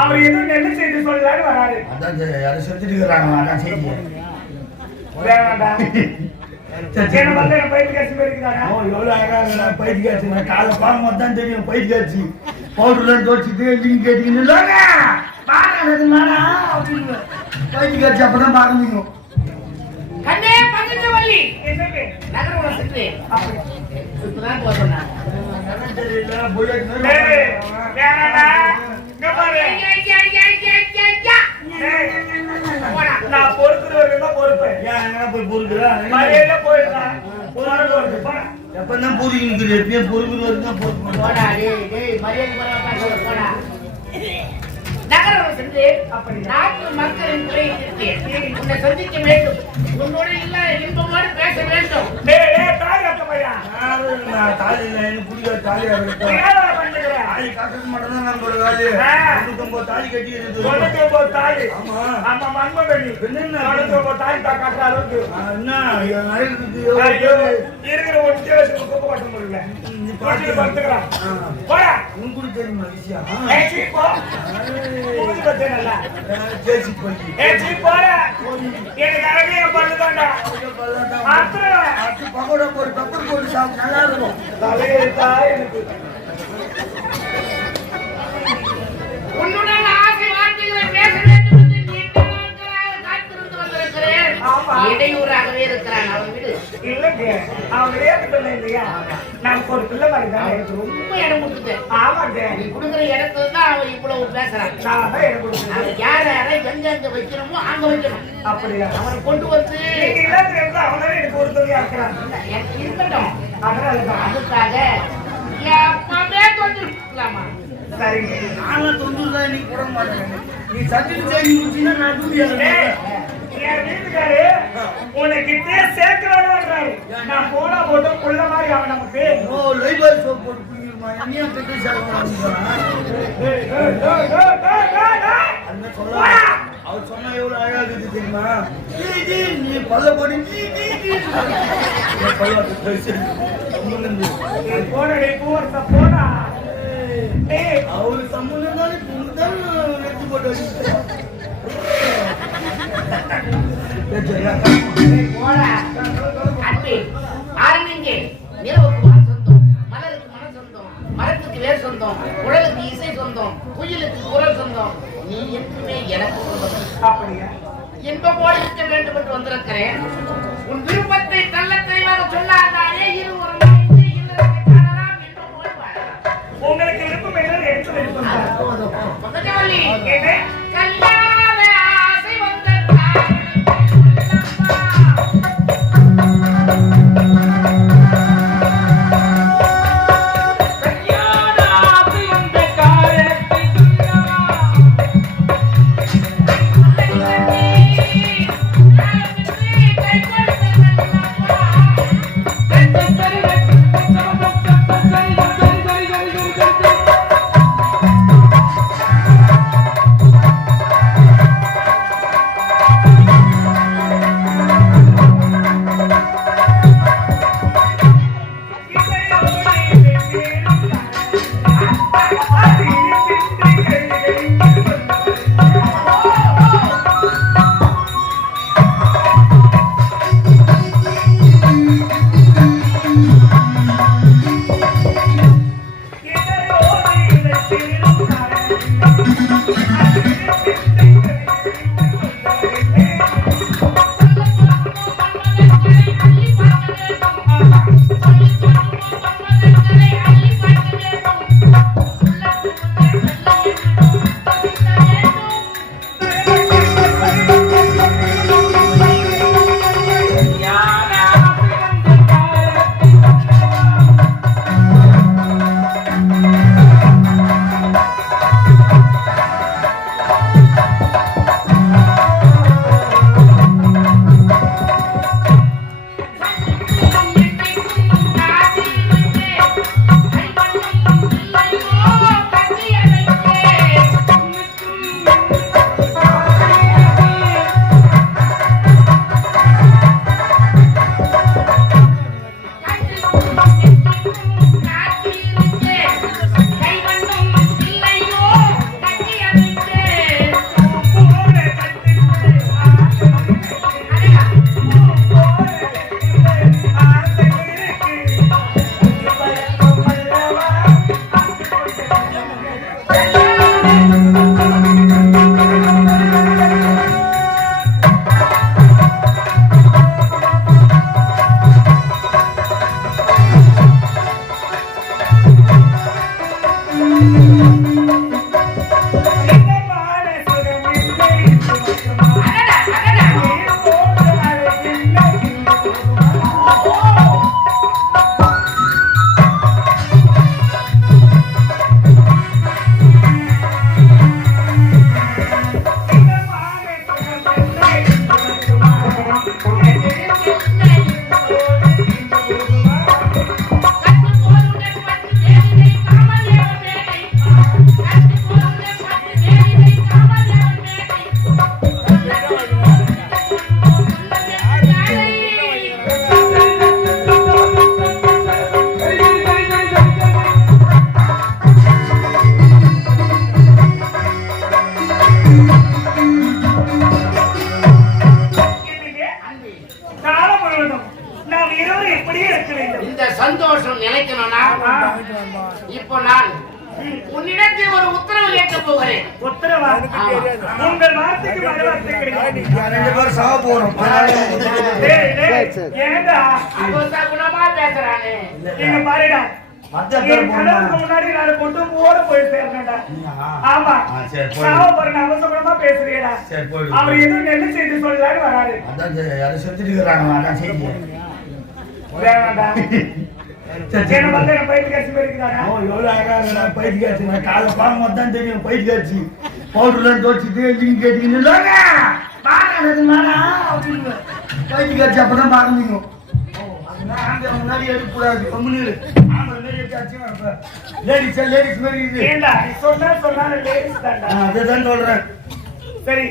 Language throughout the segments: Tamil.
அவர் ஏதோ நெல்லு செய்து சொல்லலான்னு வராரு. அதான் யாரும் செத்துட்டு இருக்கிறாங்க, அதான் செய்தி. நான் பொறுக்கிற வரைக்கும் தான் பொறுப்பேன். போய் பொறுக்குறா? மழையில போயிருக்கான் வருது எப்பதான் பொறுக்கி நிக்குது, எப்பயும் பொறுக்குற வரைக்கும் தான் பொறுக்கணும். போடா டேய் டேய் மரியாதை பரவ போடா. நகர உள்ள சென்று அப்படி நாட்டு மக்களின் உன்னை சந்திக்க வேண்டும். உன்னோட இல்ல இன்பமோடு பேச வேண்டும். டேய் டேய் தாய் எனக்கு பிடிக்காது. பண்ணுகிற தாலி கட்டுறது மட்டும்தான் நம்மளோட வேலையே. தொண்ணூத்தொன்பது தாலி கட்டி இருக்குது. தொண்ணூத்தி ஒன்பது தாலி. ஆமா. ஆமா மன்மதனி. என்னென்ன? தொண்ணூத்தி ஒன்பது தாலி தான் கட்டுற அளவுக்கு. என்ன, இருக்கிற ஒட்டி வச்சு குப்பை கொட்ட முடியல. கூட தெரியுமா விஷயம்? நல்லா? பகோடா பெப்பர் போட்டு சாப்பிட்டு இருக்கும். தலையெழுத்தா எனக்கு. இடையூறாகவே இருக்கிறான் அவன் விடு இல்லைங்க, அவன் விளையாட்டு பிள்ளை இல்லையா? நமக்கு ஒரு பிள்ளை மாதிரி தானே. அவனுக்கு ரொம்ப இடம் கொடுத்துட்டேன் ஆமாங்க. நீ கொடுக்குற இடத்துல தான் அவன் இவ்வளவு பேசுறான் நான் தான் எனக்கு கொடுக்கணும். அவன் யார யாரை எங்க எங்க வைக்கணுமோ அங்க வைக்கணும் அப்படியா? அவனை கொண்டு வந்து நீங்க இல்லைன்னு இருந்தா அவன் தானே எனக்கு இருக்கட்டும் அதனாலதான். அதுக்காக எப்பவுமே கொஞ்சலாமா சரிங்க. நான்லாம் தான் போட மாட்டேன். நீ சட்டிட்டு செய்தி முடிச்சீன்னா நான் டூட்டி என் வீட்டுக்காரு நான் போனா போட்டும் புள்ள மாதிரி அவன் நமக்கு. ஓ, லைபாய் soap போட்டு குடிக்கிறமா? என்னையா கட்டி சேர்க்க அவர் சொன்னா எவ்வளவு அழகா இருக்குது தெரியுமா? நீ பல்ல போட்டு டீ, டீ, அவரு சம்மந்தம் தானே பொண்ணு தான் எடுத்து போட்டு ஆரம்பிங்க. நிலவுக்கு வான் சொந்தம் மலருக்கு மன சொந்தம் மரத்துக்கு வேர் சொந்தம் உடலுக்கு இசை சொந்தம் குயிலுக்கு குரல் சொந்தம். நீ என்றுமே எனக்கு சொந்தம். அப்படியா? இன்பமோடு இருக்க வேண்டும் என்று வந்திருக்கிறேன். உன் விருப்பத்தை தள்ள தெளிவாக சொல்லாதாரே இரு ஒரு இப்போ உன்னிடத்தில் ஒரு உத்தரவு கேட்க போகிறேன். உத்தரவா? முன்னாடி தான் காய்ச்சி. பவுடர்லாம் துவைச்சிட்டு, லிங்க் கேட்டுக்கின்னு, "லோகா, பாரு, எனக்கு நானா?" அப்படின்னு. பயிர் காய்ச்சி அப்பதான் ஆண்கள் முன்னாடி எடுக்கக்கூடாது, கம்முனு இரு. ஆம்பளை ladies மாதிரி இரு. ஏண்டா நீ சொன்னா சொன்னாலும் லேடிஸ் தான்டா ஆ, அதுதான் சொல்றேன். சரி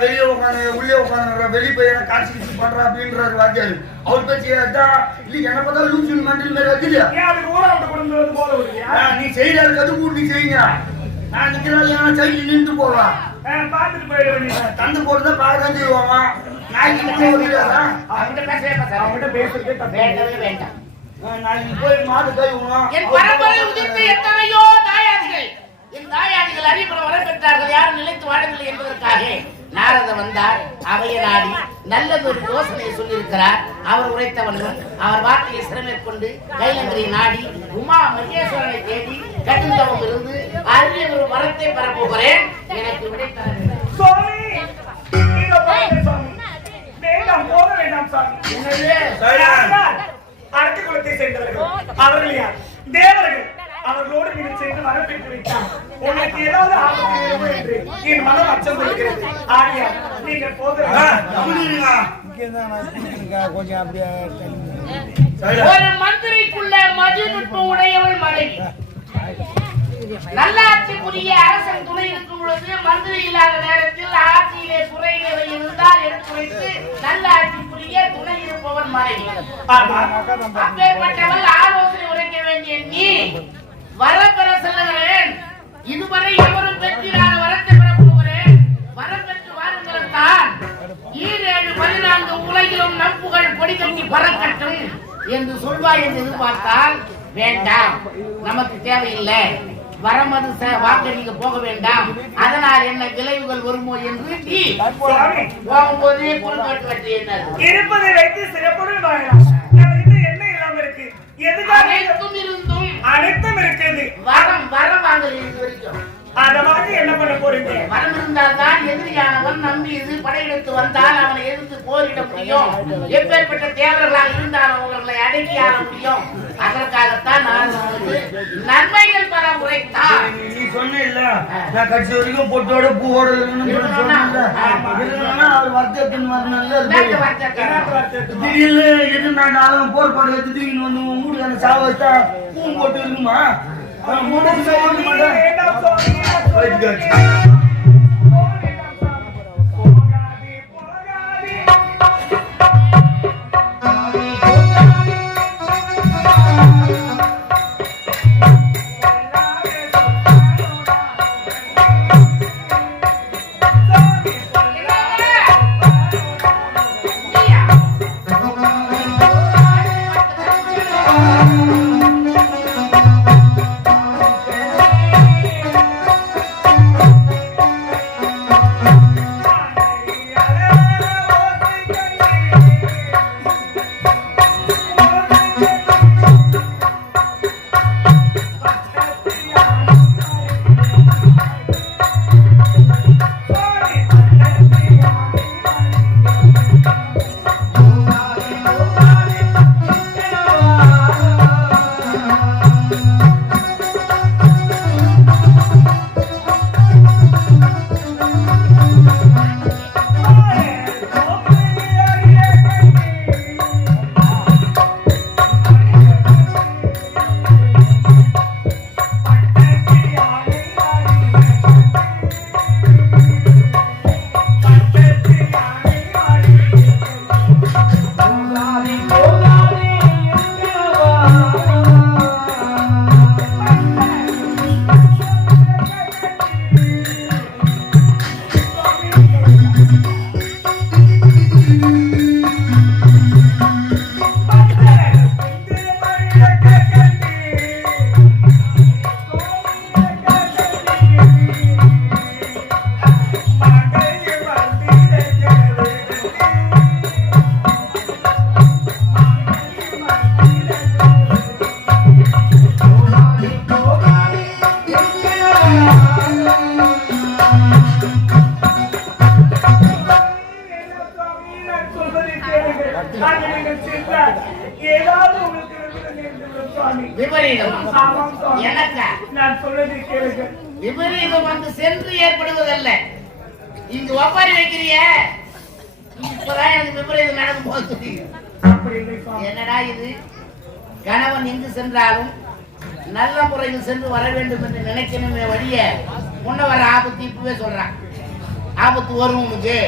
வெளியே உட்காந்து உள்ளே உட்காந்து வெளியே போய் காட்சி பண்றா வாத்தியார் அவர் பேச்சு என்ன பார்த்தா லூசு மண்டில் மாதிரி ஆ, நீ செய்யறாரு அது கூட நீ செய்யுங்க. நான் நிக்கிறாள் ஏன்னா சைக்கிள் நின்று போவா பார்த்துட்டு போயிட வேண்டியதா தந்து போட்டு பார்க்க தான் செய்வாங்க நாளைக்கு முன்னே வருகிறாரா அவன்கிட்ட பேசவே பேசாத. அவன்கிட்ட பேசுறதே தப்பு. வேண்டவே வேண்டாம். நாளைக்கு போய் மாடு கைவிடணும் என் பரம்பரை உதிர்த்த எத்தனையோ தாயாதிகள் என் தாயாதிகள் அறிவுற வரம் பெற்றார்கள் யாரும் நிலைத்து வாழவில்லை என்பதற்காக நாரத வந்தார் அவைய நாடி நல்லது ஒரு யோசனையை சொல்லியிருக்கிறார். அவர் உரைத்தவண்ணம் அவர் வார்த்தையை சிறமேற்கொண்டு கைலங்கரை நாடி உமா மகேஸ்வரனை தேடி கட்டுந்தவம் இருந்து அரிய ஒரு வரத்தை பெற போகிறேன். எனக்கு அரக்க குலத்தை சேர்ந்தவர்கள். அவர்கள் யார்? தேவர்கள். அவர்களோடு நீங்கள் சென்று வரப்பெற்று விட்டார் உனக்கு ஏதாவது ஆபத்து நேருமோ என்று என் மனம் அச்சம் கொள்கிறது. ஆரியா நீங்கள் ஆ, போக கம்முனிருங்க. கொஞ்சம் அப்படியே ஒரு மந்திரிக்குள்ள மதிநுட்பம் உடையவள் மனைவி. நல்லாட்சி புரிய அரசன் துணை இருக்கும் பொழுது மந்திரி இல்லாத நேரத்தில் ஆட்சியிலே குறைகளை இருந்தால் எடுத்து வைத்து நல்லாட்சி புரிய துணை இருப்பவன் ஆமா. அப்பேற்பட்டவள் ஆலோசனை உரைக்க வேண்டிய நீ வரம் பெற செல்லுகிறேன். இதுவரை எவரும் பெற்றிராத வரத்தை பெற போகிறேன். வரம் பெற்று வாருங்கள் தான். ஈரேழு பதினான்கு உலகிலும் நட்புகள் கொடி கட்டி பறக்கட்டும் என்று சொல்வாய் என்று எதிர்பார்த்தால் வேண்டாம். நமக்கு தேவையில்லை. வரமது வாங்க நீங்க போக வேண்டாம். அதனால் என்ன விளைவுகள் வருமோ என்று நீ போகும்போதே குறுக்காட்டு வெற்றி என்னது? இருப்பதை வைத்து சிறப்புடன் என்ன இல்லாம இருக்கு. எதுக்காக அனைத்தும் இருந்தும் அனைத்தும் இருக்குது வரம் வரம் வாங்கல இது வரைக்கும். அத வாங்கி என்ன பண்ண போறீங்க? வரம் இருந்தால்தான் எதிரியானவன் நம்பி இது படையெடுத்து வந்தால் அவனை எதிர்த்து போரிட முடியும். எப்பேற்பட்ட தேவர்களாக இருந்தாலும் அவர்களை அடக்கி ஆள முடியும். அதற்காகத்தான் நான் நன்மைகள் பெற உரைத்தான் நீ- சொன்ன நான் கட்சி வரைக்கும் பொட்டோட பூவோட திடீர்னு போர் படம் எடுத்து வந்து உன் வீட்டுக்கு சாவ வச்சா பூ போட்டு இருக்குமா? அவன் என்னடா இது? கணவன் எங்கு சென்றாலும் நல்ல முறையில் சென்று வர வேண்டும் என்று நினைக்கணுமே வழிய முன்ன வர ஆபத்து இப்பவே சொல்றான். ஆபத்து வரும் உனக்கு.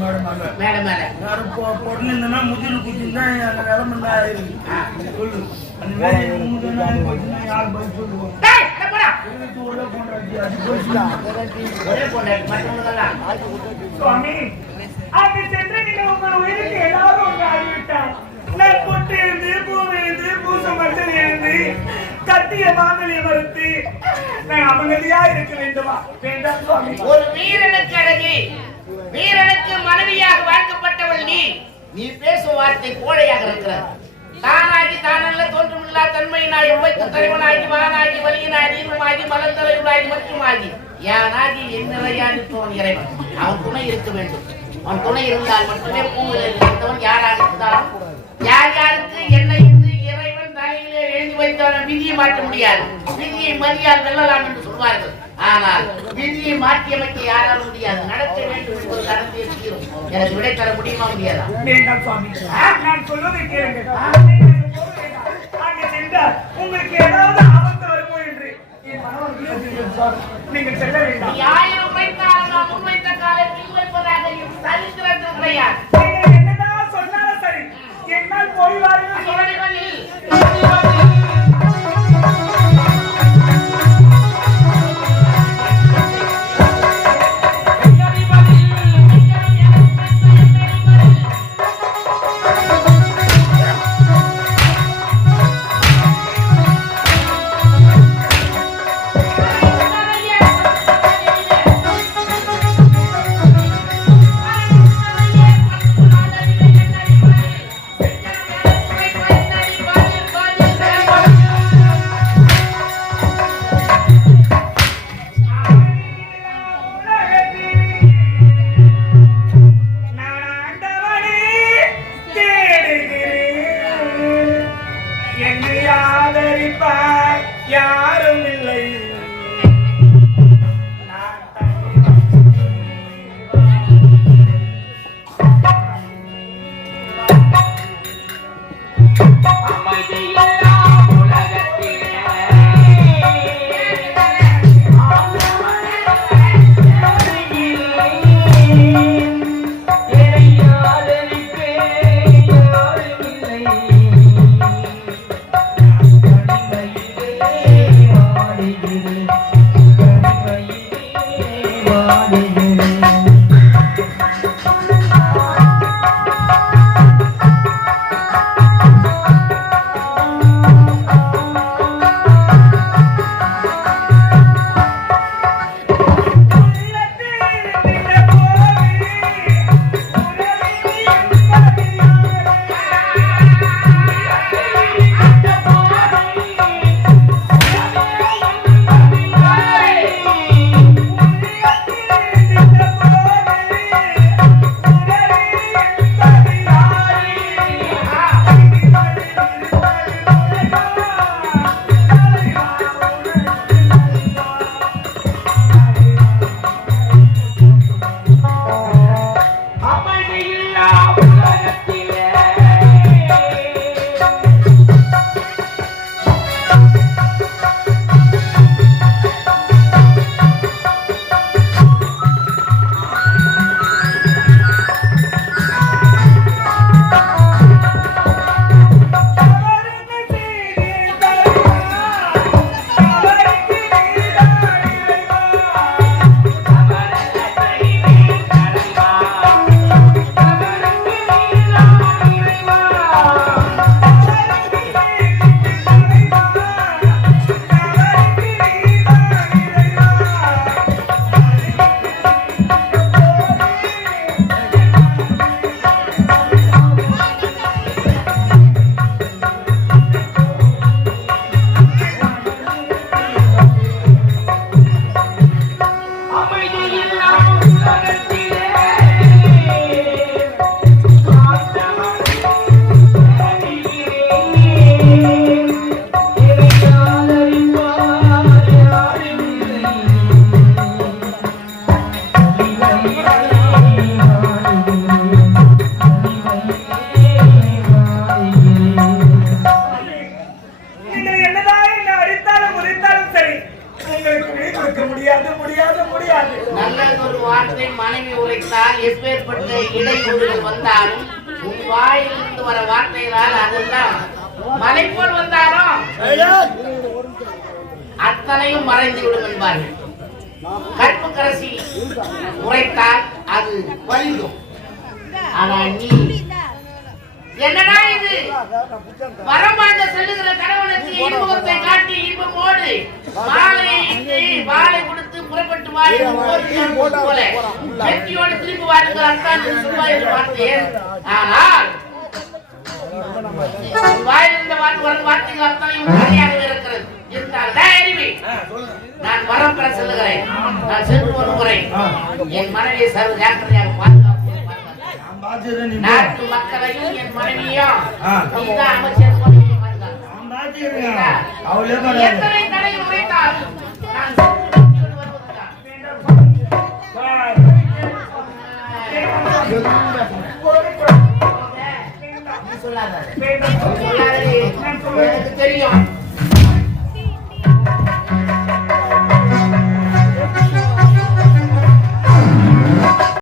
மேடம் அங்கே மேல மேல. யாரும் பொ பொருளிருந்தனா முதிர் குத்திருந்தா அந்த நிலமெல்லாம் ஆயிருக்கு சொல்லு. அந்த வேலையை முதுனா போச்சுன்னா யார் பதில் சொல்லுவோம் டேய், இங்க போடா. எடுத்து உள்ள கொண்டாடி அது போச்சுலாம் ஒரே பொண்டாட்டி, மற்றவங்கெல்லாம். சுவாமி அங்கு சென்று உங்கள் உயிருக்கு எல்லாரும் ஒன்று ஆகிவிட்டார் நான் பொட்டு எழுந்து பூச மஞ்சள் எழுந்து கட்டிய மாங்கல்ய மறுத்து நான் அமங்கலியா இருக்க வேண்டுமா? வேண்டாம் சுவாமி. ஒரு வீரனுக்கு அழகி வீரனுக்கு மனைவியாக வாழ்க்கப்பட்டவள் நீ. நீ பேசும் வார்த்தை கோழையாக இருக்கிறது. தானாகி தானல்ல தோன்றமில்லா தன்மையினாய் உழைத்து தலைவனாகி வானாகி வலியினாய் தீர்வமாகி மலந்தலையுடாகி மற்றுமாகி யானாகி என்னையாடித்தவன் இறைவன். அவன் துணை இருக்க வேண்டும். அவன் துணை இருந்தால் மட்டுமே பூவில் இருந்தவன் யாராக இருந்தாலும் யார் யாருக்கு என்ன இருந்து இறைவன் தலையிலே எழுதி வைத்தவன் விதியை மாற்ற முடியாது. விதியை மதியால் வெல்லலாம் என்று சொல்வார்கள். ஆனால் விதியை மாற்றியமைக்க யாராலும் முடியாது. நடக்க வேண்டும் என்பது நடந்தே தீரும். எனக்கு விடை தர முடியுமா முடியாதா? வேண்டாம் சுவாமி. நான் சொல்வதை கேளுங்க உங்களுக்கு ஏதாவது நீங்கள் செல்ல வேண்டாம். ஆயிரம் வைத்தாலும் நான் முன்வைத்த காலை பின் வைப்பதாக கிடையாது என்னதான் சொன்னாலும் சரி. என்னால் போய் வாருங்கள். வார்த்தைகளால் அதெல்லாம் மலை போல் வந்தாலும் அத்தனையும் மறைந்து விடும் என்பார்கள். கற்பு கரசி உரைத்தால் அது பலிடும் ஆனா நீ என்னடா இது? வரமாண்ட செல்லுகிற கடவுளுக்கு இன்பத்தை காட்டி இன்பமோடு மாலையை மாலை வாளை கொடுத்து புறப்பட்டு வாய் போல. வெற்றியோடு திரும்பி வாருங்கள் அத்தான் என்று சொல்வாய் பார்த்தேன். ஆனால் வார்த்தை வார்த்தைகள் அத்தனையும் இருக்கிறது. நான் வரம் பெற செல்லுகிறேன். நான் சென்று வருகிறேன் என் மனைவியை சர்வ ஜாக்கிரதையாக பாதுகாப்பு. நாட்டு மக்களையும் என் மனைவியும் அமைச்சர். எத்தனை தடை உரைத்தாலும் நான் வருவதுதான். சொல்லாத. எனக்கு தெரியும்.